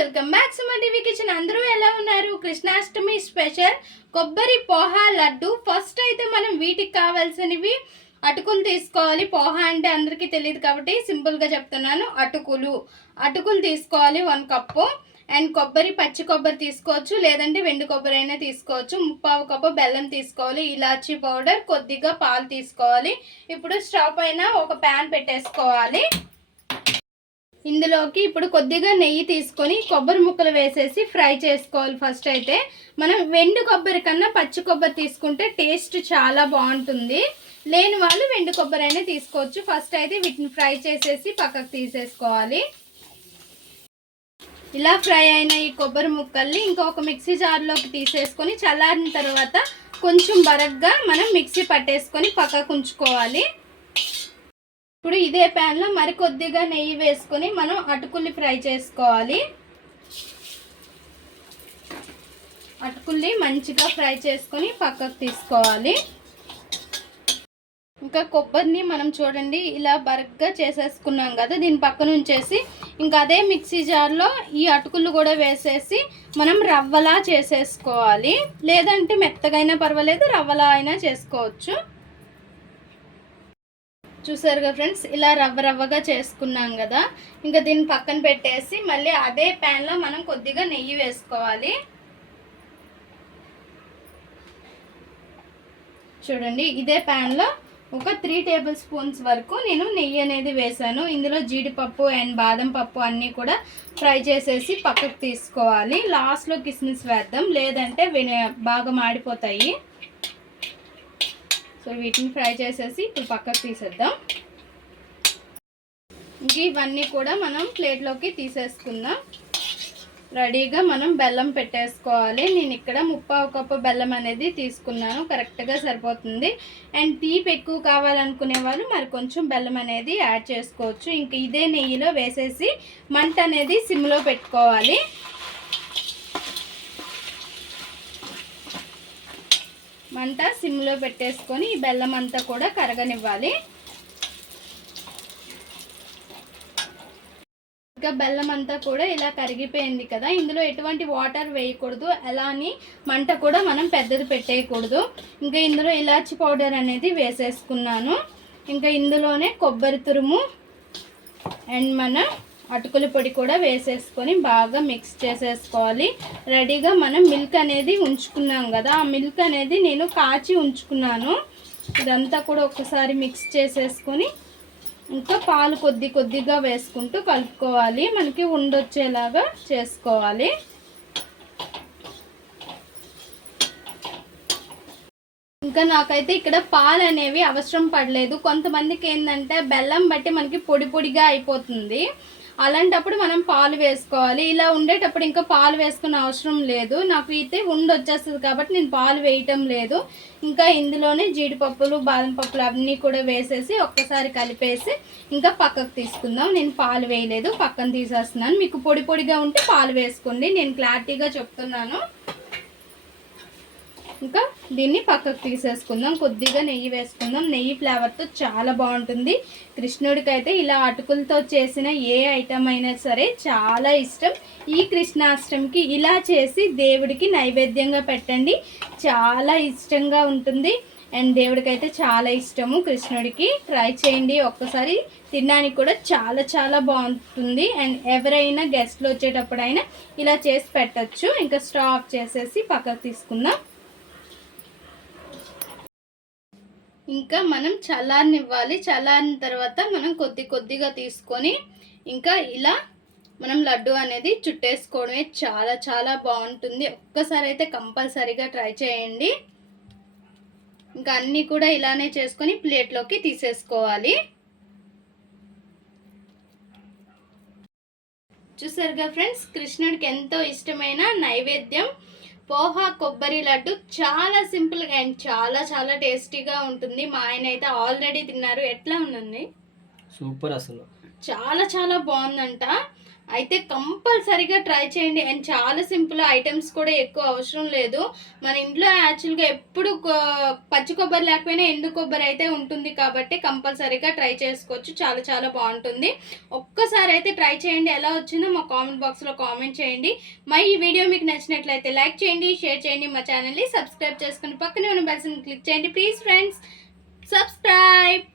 Welcome back Suma TV kitchen. అందరూ ఎలా ఉన్నారు? కృష్ణాష్టమి స్పెషల్ కొబ్బరి పోహా లడ్డు. ఫస్ట్ అయితే మనం వీటికి కావాల్సినవి అటుకులు తీసుకోవాలి. పోహా అంటే అందరికీ తెలియదు కాబట్టి సింపుల్గా చెప్తున్నాను. అటుకులు. అటుకులు తీసుకోవాలి వన్ కప్పు. అండ్ కొబ్బరి పచ్చి కొబ్బరి తీసుకోవచ్చు. లేదంటే వెండి కొబ్బరి అయినా తీసుకోవచ్చు. ముప్పావు కప్పు బెల్లం తీసుకోవాలి. ఇలాచీ పౌడర్ కొద్దిగా పాలు తీసుకోవాలి. ఇప్పుడు స్టవ్ పైన ఒక ప్యాన్ పెట్టేసుకోవాలి. ఇందులోకి ఇప్పుడు కొద్దిగా నెయ్యి తీసుకొని కొబ్బరి ముక్కలు వేసేసి ఫ్రై చేసుకోవాలి ఫస్ట్ అయితే. మనం వెండు కొబ్బరి కన్నా పచ్చి కొబ్బరి తీసుకుంటే టేస్ట్ చాలా బాగుంటుంది. లేని వాళ్ళు వెండు కొబ్బరి అయినా తీసుకోవచ్చు. ఫస్ట్ అయితే వీటిని ఫ్రై చేసేసి పక్కకు తీసేసుకోవాలి. ఇలా ఫ్రై అయిన ఈ కొబ్బరి ముక్కల్ని ఇంకొక మిక్సీ జార్లోకి తీసేసుకొని చల్లారిన తర్వాత కొంచెం బరగ్గా మనం మిక్సీ పట్టేసుకొని పక్కకు ఉంచుకోవాలి. ఇప్పుడు ఇదే ప్యాన్లో మరి కొద్దిగా నెయ్యి వేసుకొని మనం అటుకుల్ని ఫ్రై చేసుకోవాలి. అటుకుల్ని మంచిగా ఫ్రై చేసుకొని పక్కకు తీసుకోవాలి. ఇంకా కొబ్బరిని మనం చూడండి ఇలా బరగ్గా చేసేసుకున్నాం కదా దీని పక్కన ఉంచేసి ఇంకా అదే మిక్సీ జార్లో ఈ అటుకులు కూడా వేసేసి మనం రవ్వలా చేసేసుకోవాలి. లేదంటే మెత్తగైనా పర్వాలేదు రవ్వలా అయినా చేసుకోవచ్చు. చూసారుగా ఫ్రెండ్స్ ఇలా రవ్వ రవ్వగా చేసుకున్నాం కదా. ఇంకా దీన్ని పక్కన పెట్టేసి మళ్ళీ అదే ప్యాన్లో మనం కొద్దిగా నెయ్యి వేసుకోవాలి. చూడండి ఇదే ప్యాన్లో ఒక త్రీ టేబుల్ స్పూన్స్ వరకు నేను నెయ్యి అనేది వేసాను. ఇందులో జీడిపప్పు అండ్ బాదం పప్పు అన్నీ కూడా ఫ్రై చేసేసి పక్కకు తీసుకోవాలి. లాస్ట్లో కిస్మిస్ వేద్దాం లేదంటే బాగా మాడిపోతాయి. సో వీటిని ఫ్రై చేసేసి ఇప్పుడు పక్కకు తీసేద్దాం. ఇంక ఇవన్నీ కూడా మనం ప్లేట్లోకి తీసేసుకుందాం. రెడీగా మనం బెల్లం పెట్టేసుకోవాలి. నేను ఇక్కడ ముప్పావు కప్పు బెల్లం అనేది తీసుకున్నాను. కరెక్ట్గా సరిపోతుంది. అండ్ తీపి ఎక్కువ కావాలనుకునే వాళ్ళు మరి కొంచెం బెల్లం అనేది యాడ్ చేసుకోవచ్చు. ఇంక ఇదే నెయ్యిలో వేసేసి మంట అనేది సిమ్లో పెట్టుకోవాలి. మంట సిమ్లో పెట్టేసుకొని ఈ బెల్లం అంతా కూడా కరగనివ్వాలి. ఇంకా బెల్లం అంతా కూడా ఇలా కరిగిపోయింది కదా ఇందులో ఎటువంటి వాటర్ వేయకూడదు అలా అని మంట కూడా మనం పెద్దది పెట్టేయకూడదు. ఇంకా ఇందులో ఇలాచి పౌడర్ అనేది వేసేసుకున్నాను. ఇంకా ఇందులోనే కొబ్బరి తురుము అండ్ మన అటుకుల పొడి కూడా వేసేసుకొని బాగా మిక్స్ చేసేసుకోవాలి. రెడీగా మనం మిల్క్ అనేది ఉంచుకున్నాం కదా ఆ మిల్క్ అనేది నేను కాచి ఉంచుకున్నాను. ఇదంతా కూడా ఒకసారి మిక్స్ చేసేసుకొని ఇంకా పాలు కొద్ది కొద్దిగా వేసుకుంటూ కలుపుకోవాలి. మనకి ఉండొచ్చేలాగా చేసుకోవాలి. ఇంకా నాకైతే ఇక్కడ పాలు అనేవి అవసరం పడలేదు. కొంతమందికి ఏంటంటే బెల్లం బట్టి మనకి పొడి పొడిగా అయిపోతుంది. అలాంటప్పుడు మనం పాలు వేసుకోవాలి. ఇలా ఉండేటప్పుడు ఇంకా పాలు వేసుకునే అవసరం లేదు. నాకు అయితే ఉండి వచ్చేస్తుంది కాబట్టి నేను పాలు వేయటం లేదు. ఇంకా ఇందులోనే జీడిపప్పులు బాదం పప్పులు అన్నీ కూడా వేసేసి ఒక్కసారి కలిపేసి ఇంకా పక్కకు తీసుకుందాం. నేను పాలు వేయలేదు. పక్కన తీసేస్తున్నాను. మీకు పొడి పొడిగా ఉంటే పాలు వేసుకోండి. నేను క్లారిటీగా చెప్తున్నాను. ఇంకా దీన్ని పక్కకు తీసేసుకుందాం. కొద్దిగా నెయ్యి వేసుకుందాం. నెయ్యి ఫ్లేవర్తో చాలా బాగుంటుంది. కృష్ణుడికి అయితే ఇలా అటుకులతో చేసిన ఏ ఐటమ్ అయినా సరే చాలా ఇష్టం. ఈ కృష్ణాష్టమికి ఇలా చేసి దేవుడికి నైవేద్యంగా పెట్టండి. చాలా ఇష్టంగా ఉంటుంది. అండ్ దేవుడికి అయితే చాలా ఇష్టము. కృష్ణుడికి ట్రై చేయండి. ఒక్కసారి తినడానికి కూడా చాలా చాలా బాగుంటుంది. అండ్ ఎవరైనా గెస్ట్లు వచ్చేటప్పుడైనా ఇలా చేసి పెట్టచ్చు. ఇంకా స్టవ్ ఆఫ్ చేసేసి పక్కకు తీసుకుందాం. ఇంకా మనం చల్లారనివ్వాలి. చల్లారిన తర్వాత మనం కొద్ది కొద్దిగా తీసుకొని ఇంకా ఇలా మనం లడ్డు అనేది చుట్టేసుకోవడమే చాలా చాలా బాగుంటుంది. ఒక్కసారి అయితే కంపల్సరీగా ట్రై చేయండి. ఇంకా అన్నీ కూడా ఇలానే చేసుకొని ప్లేట్లోకి తీసేసుకోవాలి. చూసారుగా ఫ్రెండ్స్ కృష్ణుడికి ఎంతో ఇష్టమైన నైవేద్యం పోహా కొబ్బరి లడ్డు చాలా సింపుల్ అండ్ చాలా చాలా టేస్టీగా ఉంటుంది. మా ఆయన అయితే ఆల్రెడీ తిన్నారు. ఎట్లా ఉందండి? సూపర్ అసలు. చాలా చాలా బాగుందంట. అయితే కంపల్సరీగా ట్రై చేయండి. అండ్ చాలా సింపుల్ ఐటమ్స్ కూడా ఎక్కువ అవసరం లేదు. మన ఇంట్లో యాక్చువల్గా ఎప్పుడు పచ్చి కొబ్బరి లేకపోయినా ఎండు కొబ్బరి అయితే ఉంటుంది కాబట్టి కంపల్సరీగా ట్రై చేసుకోవచ్చు. చాలా చాలా బాగుంటుంది. ఒక్కసారి అయితే ట్రై చేయండి. ఎలా వచ్చిందో మా కామెంట్ బాక్స్లో కామెంట్ చేయండి. మా ఈ వీడియో మీకు నచ్చినట్లయితే లైక్ చేయండి షేర్ చేయండి మా ఛానల్ని సబ్స్క్రైబ్ చేసుకుని పక్కనే ఉన్న బెల్స్ని క్లిక్ చేయండి. Please friends subscribe!